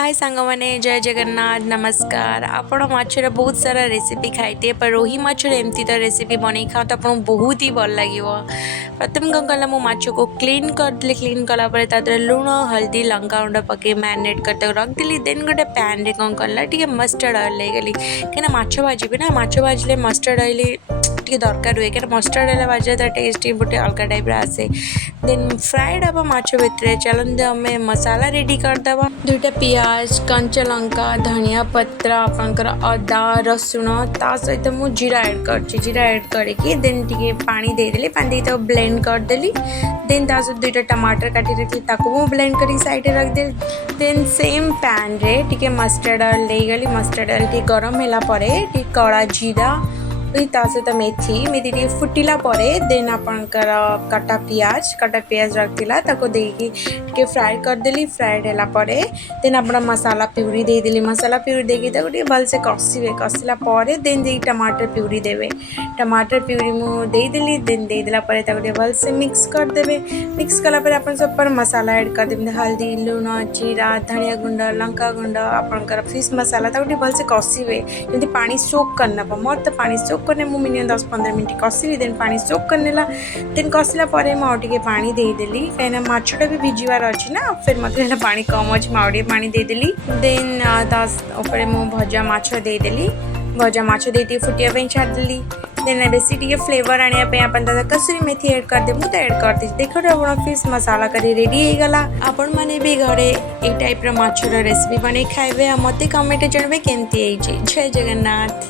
हाय सांग मैंने जय जगन्नाथ नमस्कार। आपण माछर बहुत सारा रेसिपी खाई पर रोही माछर एमती तो रेसिपी बन खाओ तो आपको बहुत ही भल लगे। प्रथम कौन कला माछ को क्लीन करदेली। क्लीन कलापर लुण हल्दी लंका गुंड पके मैरिनेट करते रखदेली। देन गोटे पैन रे कौन कला टी मस्टर्ड ऑयल लेगली कहीं माछ भाजी ना माछ भाजिले मस्टर्ड ऑयल टी दरकार हुए क्या मस्टर्ड ऑयल भाजे तो टेस्ट गोटे अलग टाइप आसे। देन फ्राइड हम माछ भितर चलते आम मसाला रेडी करदे। दुईटा पियाज कंचा लंका धनिया पत्र आपंकर अदा रसुण ता सहित मु जीरा ऐड करके देन टी पानी देदेली। पानी दे ब्लेंड करदेली। देन ता सहित दुईटा टमाटर काटी रखी ताको ब्लेंड कर साइड रखदेली। देन सेम पैन रे टी मस्टर्ड ऑयल लेगली। मस्टर्ड ऑयल टी गरम होला परे टी कड़ा जीरा ता सहित मेथी मेथी टी फुटिला परे देन आपणकर कटा पियाज रखिला ताको देकी टी फ्राई करदेली। फ्राइड होला परे देन आपण मसाला प्यूरी देदेली। मसाला प्यूरी देकी ताको टी भलसे कसिबे। कसिला परे देन दे टमाटर प्यूरी देबे। टमाटर प्यूरी मु देदेली। देन देदेला परे ताको टी भलसे मिक्स कर देबे। मिक्स कला परे आपण सब पर मसाला ऐड कर देबे। हल्दी लूण जीरा धनिया गुंड लंका गुंड आपणकर फिश मसाला ताको टी भलसे कसिबे। जदी पानी सोक करना मोर तो पानी सोक करने मु मिनिमम 10-15 मिनट कसिली। देन पानी सोक करनेला। देन कसिला परे मु आउटे पानी देदेली कहीं माछटा भी भिजवार अच्छी ना फिर मतलब पानी कम अच्छी आउटे पानी देदेली। देन तापर मु भजा माछ देदेली। भजा माछ दे फुटिया छाड़देली। देन बेसी टी फ्लेवर आने कसुरी मेथी ऐड करदे मुझे ऐड करदे। देखो आप फिश मसाला करी रेडी हो गला। आपण मैंने भी घरे एक टाइप माछर रेसिपी बने खाइबे। मत कमेंट जानवे केमती। जय जगन्नाथ।